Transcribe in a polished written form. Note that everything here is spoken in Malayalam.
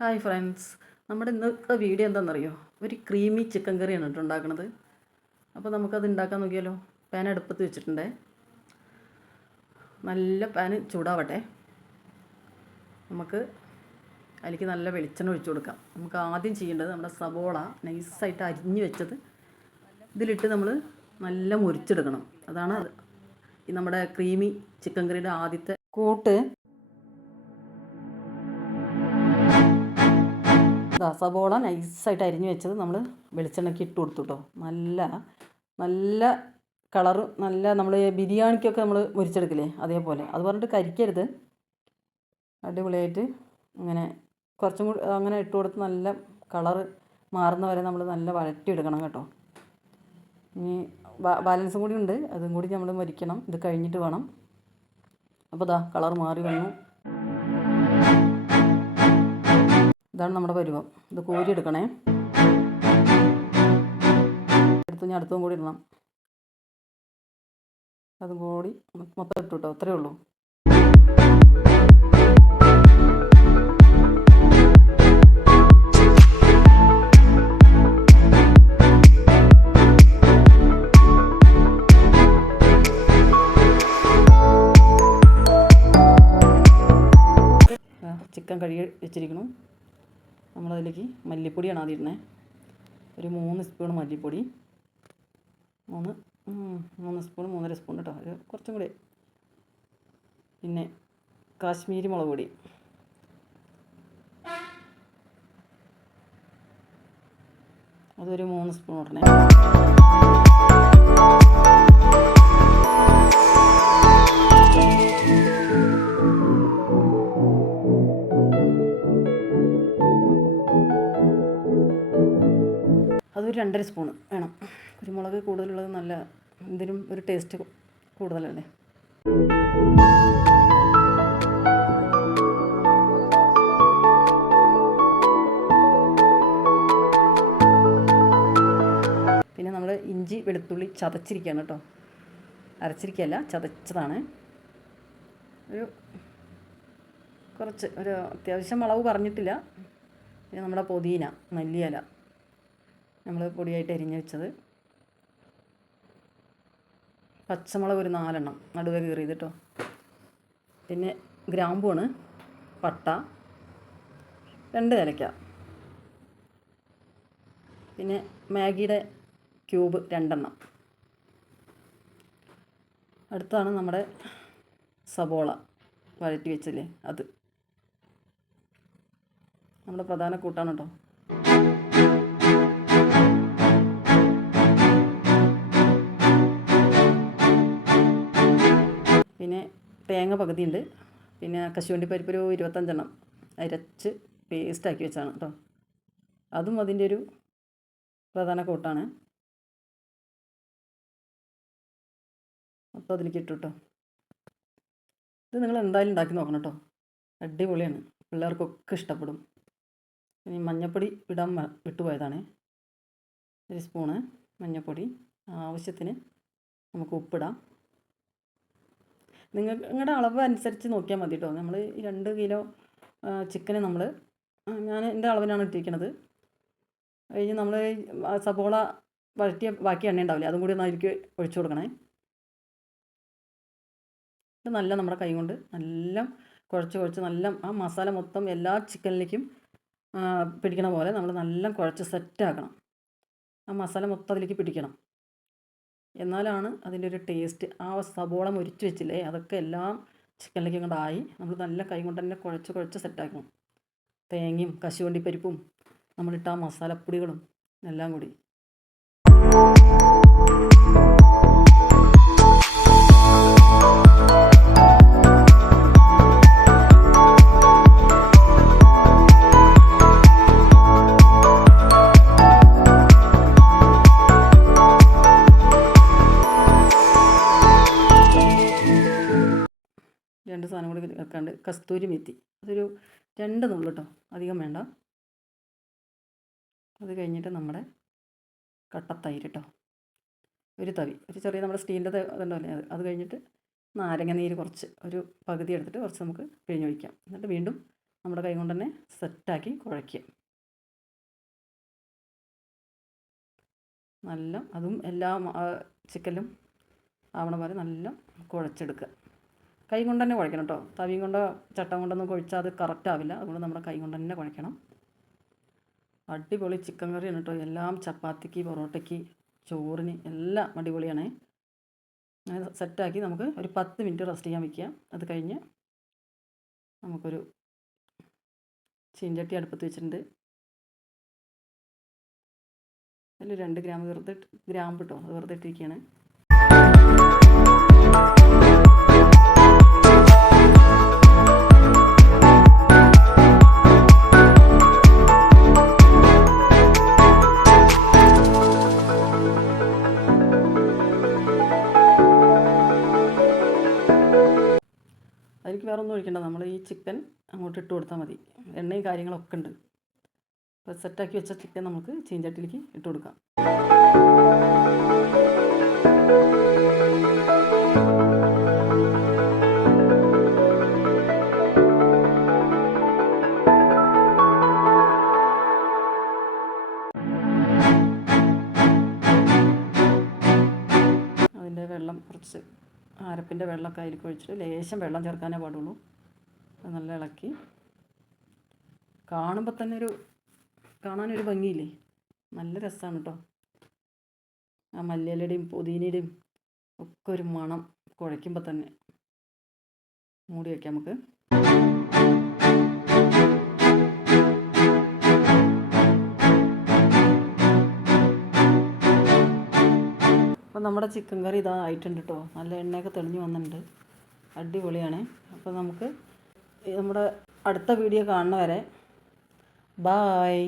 ഹായ് ഫ്രണ്ട്സ്, നമ്മുടെ ഇന്നത്തെ വീഡിയോ എന്താണെന്നറിയോ? ഒരു ക്രീമി ചിക്കൻ കറിയാണ് കേട്ടോ ഉണ്ടാക്കുന്നത്. അപ്പോൾ നമുക്കത് ഉണ്ടാക്കാൻ നോക്കിയാലോ. പാൻ അടുപ്പത്ത് വെച്ചിട്ടുണ്ടേ. നല്ല പാൻ ചൂടാവട്ടെ. നമുക്ക് അതിലേക്ക് നല്ല വെളിച്ചെണ്ണ ഒഴിച്ചു കൊടുക്കാം. നമുക്ക് ആദ്യം ചെയ്യേണ്ടത് നമ്മുടെ സവോള നൈസായിട്ട് അരിഞ്ഞ് വെച്ചത് ഇതിലിട്ട് നമ്മൾ നല്ല മുരിച്ചെടുക്കണം. അതാണ് ഈ നമ്മുടെ ക്രീമി ചിക്കൻ കറിയുടെ ആദ്യത്തെ കൂട്ട്. സവോള നൈസായിട്ട് അരിഞ്ഞ് വെച്ചത് നമ്മൾ വെളിച്ചെണ്ണയ്ക്ക് ഇട്ട് കൊടുത്തു കേട്ടോ. നല്ല കളറ്, നല്ല നമ്മൾ ബിരിയാണിക്കൊക്കെ നമ്മൾ മുരിച്ചെടുക്കില്ലേ, അതേപോലെ. അത് പറഞ്ഞിട്ട് കരിക്കരുത്. അടിപൊളിയായിട്ട് ഇങ്ങനെ കുറച്ചും കൂടി അങ്ങനെ ഇട്ട് കൊടുത്ത് നല്ല കളറ് മാറുന്ന വരെ നമ്മൾ നല്ല വഴറ്റിയെടുക്കണം കേട്ടോ. ഇനി ബാലൻസും കൂടി ഉണ്ട്, അതും കൂടി നമ്മൾ മരിക്കണം. ഇത് കഴിഞ്ഞിട്ട് വേണം. അപ്പോൾ കളർ മാറി വന്നു. ഇതാണ് നമ്മുടെ പരുവം. ഇത് കോരിയെടുക്കണേ. ഞാൻ അടുത്തും കൂടി ഇടണം. അതും കൂടി മൊത്തം ഇട്ടു കേട്ടോ. അത്രയേ ഉള്ളൂ. ചിക്കൻ കഴുകി വെച്ചിരിക്കുന്നു. നമ്മളതിലേക്ക് മല്ലിപ്പൊടിയാണ് ആദ്യം ഇടുന്നത്. ഒരു 3 സ്പൂൺ മല്ലിപ്പൊടി, 3 സ്പൂൺ 3.5 സ്പൂൺ കേട്ടോ, ഒരു കുറച്ചും കൂടി. പിന്നെ കാശ്മീരി മുളക് പൊടി, അതൊരു 3 സ്പൂൺ ഇടണേ. അതൊരു 2.5 സ്പൂൺ വേണം. കുരുമുളക് കൂടുതലുള്ളത് നല്ല എന്തിനും ഒരു ടേസ്റ്റ് കൂടുതലല്ലേ. പിന്നെ നമ്മൾ ഇഞ്ചി വെളുത്തുള്ളി ചതച്ചിരിക്കുകയാണ് കേട്ടോ, അരച്ചിരിക്കുകയല്ല, ചതച്ചതാണ്. ഒരു കുറച്ച് ഒരു അത്യാവശ്യം അളവ് പറഞ്ഞിട്ടില്ല. പിന്നെ നമ്മുടെ പുതിന, മല്ലിയില നമ്മൾ പൊടിയായിട്ട് അരിഞ്ഞ് വെച്ചത്, പച്ചമുളക് ഒരു 4 എണ്ണം നടുവേ കീറിയത് കേട്ടോ. പിന്നെ ഗ്രാമ്പൂണ്, പട്ട 2 ഏലക്ക, പിന്നെ മാഗിയുടെ ക്യൂബ് 2 എണ്ണം. അടുത്താണ് നമ്മുടെ സവോള വഴറ്റി വെച്ചില്ലേ, അത് നമ്മുടെ പ്രധാന കൂട്ടാണ് കേട്ടോ. പിന്നെ തേങ്ങ പകുതിയുണ്ട്. പിന്നെ കശുവണ്ടി പരിപ്പ് ഒരു 25 എണ്ണം അരച്ച് പേസ്റ്റാക്കി വെച്ചാണ് കേട്ടോ. അതും അതിൻ്റെ ഒരു പ്രധാന കൂട്ടാണ്. അപ്പോൾ അതിലേക്ക് ഇട്ടു കേട്ടോ. ഇത് നിങ്ങൾ എന്തായാലും ഉണ്ടാക്കി നോക്കണം കേട്ടോ, അടിപൊളിയാണ്, പിള്ളേർക്കൊക്കെ ഇഷ്ടപ്പെടും. ഇനി മഞ്ഞൾപ്പൊടി ഇടാൻ വിട്ടുപോയതാണ്. 1 സ്പൂണ് മഞ്ഞൾപ്പൊടി. ആവശ്യത്തിന് നമുക്ക് ഉപ്പിടാം. നിങ്ങളുടെ അളവ് അനുസരിച്ച് നോക്കിയാൽ മതി കേട്ടോ. നമ്മൾ 2 കിലോ ചിക്കന് ഞാൻ എൻ്റെ അളവിനാണ് ഇട്ടിരിക്കുന്നത്. കഴിഞ്ഞ് നമ്മൾ സവോള വഴറ്റിയ ബാക്കി എണ്ണ ഉണ്ടാവില്ലേ, അതും കൂടി ഒന്ന് അതിലേക്ക് ഒഴിച്ചു കൊടുക്കണേ. ഇത് നല്ല നമ്മുടെ കൈ കൊണ്ട് നല്ല കുഴച്ച് നല്ല ആ മസാല മൊത്തം എല്ലാ ചിക്കനിലേക്കും പിടിക്കണ പോലെ നമ്മൾ നല്ല കുഴച്ച് സെറ്റാക്കണം. ആ മസാല മൊത്തം അതിലേക്ക് പിടിക്കണം. എന്നാലാണ് അതിൻ്റെ ഒരു ടേസ്റ്റ്. ആ സവോള മുരിച്ച് വെച്ചില്ലേ, അതൊക്കെ എല്ലാം ചിക്കനിലേക്ക് ഇങ്ങോട്ടായി നമ്മൾ നല്ല കൈ കൊണ്ട് തന്നെ കുഴച്ച് സെറ്റാക്കണം. തേങ്ങയും കശുവണ്ടി പരിപ്പും നമ്മളിട്ട ആ മസാലപ്പൊടികളും എല്ലാം കൂടി. രണ്ട് സാധനം കൂടി വെക്കാണ്ട് കസ്തൂരി മെത്തി, അതൊരു 2 നുള്ളു കേട്ടോ, അധികം വേണ്ട. അത് കഴിഞ്ഞിട്ട് നമ്മുടെ കട്ടത്തൈര് കേട്ടോ, ഒരു തവി, ഒരു ചെറിയ നമ്മുടെ സ്റ്റീലിൻ്റെ ഇതുണ്ടല്ലേ, അത് കഴിഞ്ഞിട്ട് നാരങ്ങ നീര് കുറച്ച് ഒരു പകുതി എടുത്തിട്ട് കുറച്ച് നമുക്ക് പിഴിഞ്ഞൊഴിക്കാം. എന്നിട്ട് വീണ്ടും നമ്മുടെ കൈ കൊണ്ട് തന്നെ സെറ്റാക്കി കുഴയ്ക്കുക. നല്ല അതും എല്ലാം ചിക്കനിലും ആവണ പോലെ നല്ല കുഴച്ചെടുക്കുക. കൈ കൊണ്ട് തന്നെ കുഴക്കണം കേട്ടോ. തവിയും കൊണ്ടോ ചട്ടം കൊണ്ടൊന്നും കുഴച്ചാൽ അത് കറക്റ്റ് ആവില്ല. അതുകൊണ്ട് നമ്മുടെ കൈ കൊണ്ട് തന്നെ കുഴക്കണം. അടിപൊളി ചിക്കൻ കറിയാണ് കേട്ടോ. എല്ലാം ചപ്പാത്തിക്ക്, പൊറോട്ടയ്ക്ക്, ചോറിന് എല്ലാം അടിപൊളിയാണ്. അങ്ങനെ സെറ്റാക്കി നമുക്ക് ഒരു 10 മിനിറ്റ് റെസ്റ്റ് ചെയ്യാൻ വയ്ക്കുക. അത് കഴിഞ്ഞ് നമുക്കൊരു ചീഞ്ചട്ടി അടുപ്പത്ത് വെച്ചിട്ടുണ്ട്. അതിൽ 2 ഗ്രാമ്പ് കേട്ടോ, അത് വെറുതെ ഇട്ടിരിക്കുകയാണ്. അതിലേക്ക് വേറെ ഒന്നും ഒഴിക്കണ്ട. നമ്മൾ ഈ ചിക്കൻ അങ്ങോട്ട് ഇട്ട് കൊടുത്താൽ മതി. എണ്ണയും കാര്യങ്ങളൊക്കെ ഉണ്ട്. അപ്പോൾ സെറ്റാക്കി വെച്ച ചിക്കൻ നമുക്ക് ചീഞ്ചട്ടിയിലേക്ക് ഇട്ട് കൊടുക്കാം. അതിൻ്റെ വെള്ളം കുറച്ച് അരപ്പിൻ്റെ വെള്ളമൊക്കെ അതിലേക്ക് ഒഴിച്ചിട്ട് ലേശം വെള്ളം ചേർക്കാനേ പാടുള്ളൂ. അത് നല്ല ഇളക്കി കാണുമ്പോൾ തന്നെ കാണാനൊരു ഭംഗിയില്ലേ, നല്ല രസമാണ് കേട്ടോ. ആ മല്ലിയിലയുടെയും പുതിനയുടെയും ഒക്കെ ഒരു മണം കുഴയ്ക്കുമ്പോൾ തന്നെ. മൂടി വയ്ക്കാം നമുക്ക്. അപ്പോൾ നമ്മുടെ ചിക്കൻ കറി ഇതാ ആയിട്ടുണ്ട് കേട്ടോ. നല്ല എണ്ണയൊക്കെ തെളിഞ്ഞ് വന്നിട്ടുണ്ട്. അടിപൊളിയാണ്. അപ്പോൾ നമുക്ക് നമ്മുടെ അടുത്ത വീഡിയോ കാണുന്ന വരെ ബായ്.